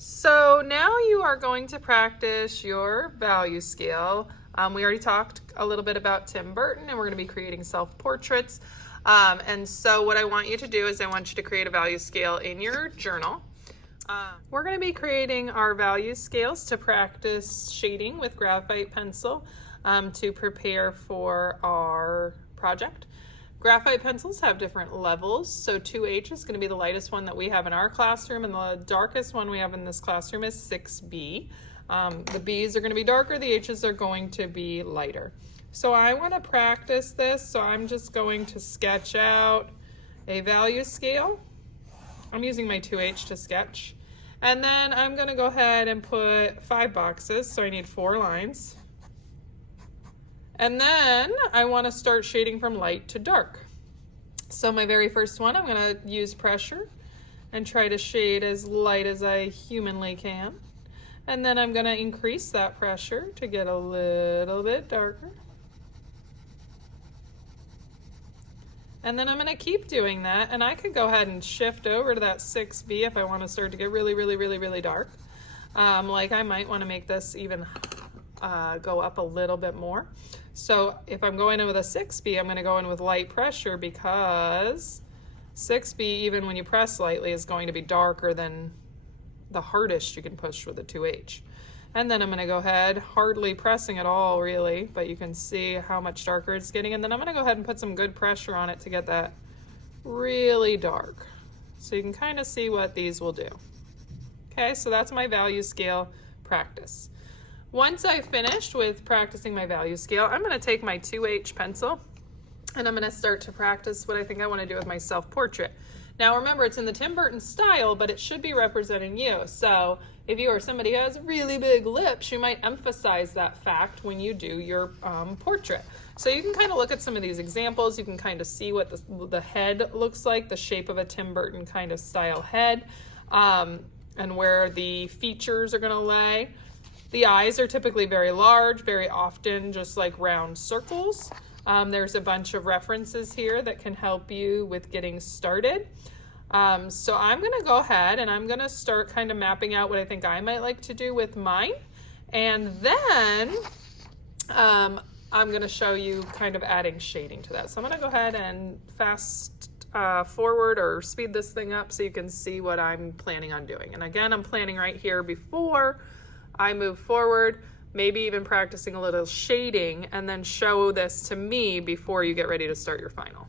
So now you are going to practice your value scale. We already talked a little bit about Tim Burton, and we're going to be creating self-portraits. And so what I want you to do is I want you to create a value scale in your journal. We're going to be creating our value scales to practice shading with graphite pencil to prepare for our project. Graphite pencils have different levels, so 2H is going to be the lightest one that we have in our classroom, and the darkest one we have in this classroom is 6B. The B's are going to be darker, the H's are going to be lighter. So I want to practice this, so I'm just going to sketch out a value scale. I'm using my 2H to sketch. And then I'm going to go ahead and put 5 boxes, so I need 4 lines. And then I want to start shading from light to dark. So my very first one, I'm going to use pressure and try to shade as light as I humanly can. And then I'm going to increase that pressure to get a little bit darker. And then I'm going to keep doing that, and I could go ahead and shift over to that 6B if I want to start to get really dark. Like I might want to make this even go up a little bit more. So if I'm going in with a 6B, I'm going to go in with light pressure because 6B, even when you press lightly, is going to be darker than the hardest you can push with a 2H. And then I'm going to go ahead, hardly pressing at all really, but you can see how much darker it's getting. And then I'm going to go ahead and put some good pressure on it to get that really dark. So you can kind of see what these will do. Okay, so that's my value scale practice. Once I've finished with practicing my value scale, I'm going to take my 2H pencil and I'm going to start to practice what I think I want to do with my self-portrait. Now remember, it's in the Tim Burton style, but it should be representing you. So if you are somebody who has really big lips, you might emphasize that fact when you do your portrait. So you can kind of look at some of these examples. You can kind of see what the head looks like, the shape of a Tim Burton kind of style head, and where the features are going to lay. The eyes are typically very large, very often just like round circles. There's a bunch of references here that can help you with getting started. So I'm going to go ahead and I'm going to start kind of mapping out what I think I might like to do with mine. And then I'm going to show you kind of adding shading to that. So I'm going to go ahead and fast forward or speed this thing up so you can see what I'm planning on doing. And again, I'm planning right here before I move forward, maybe even practicing a little shading, and then show this to me before you get ready to start your final.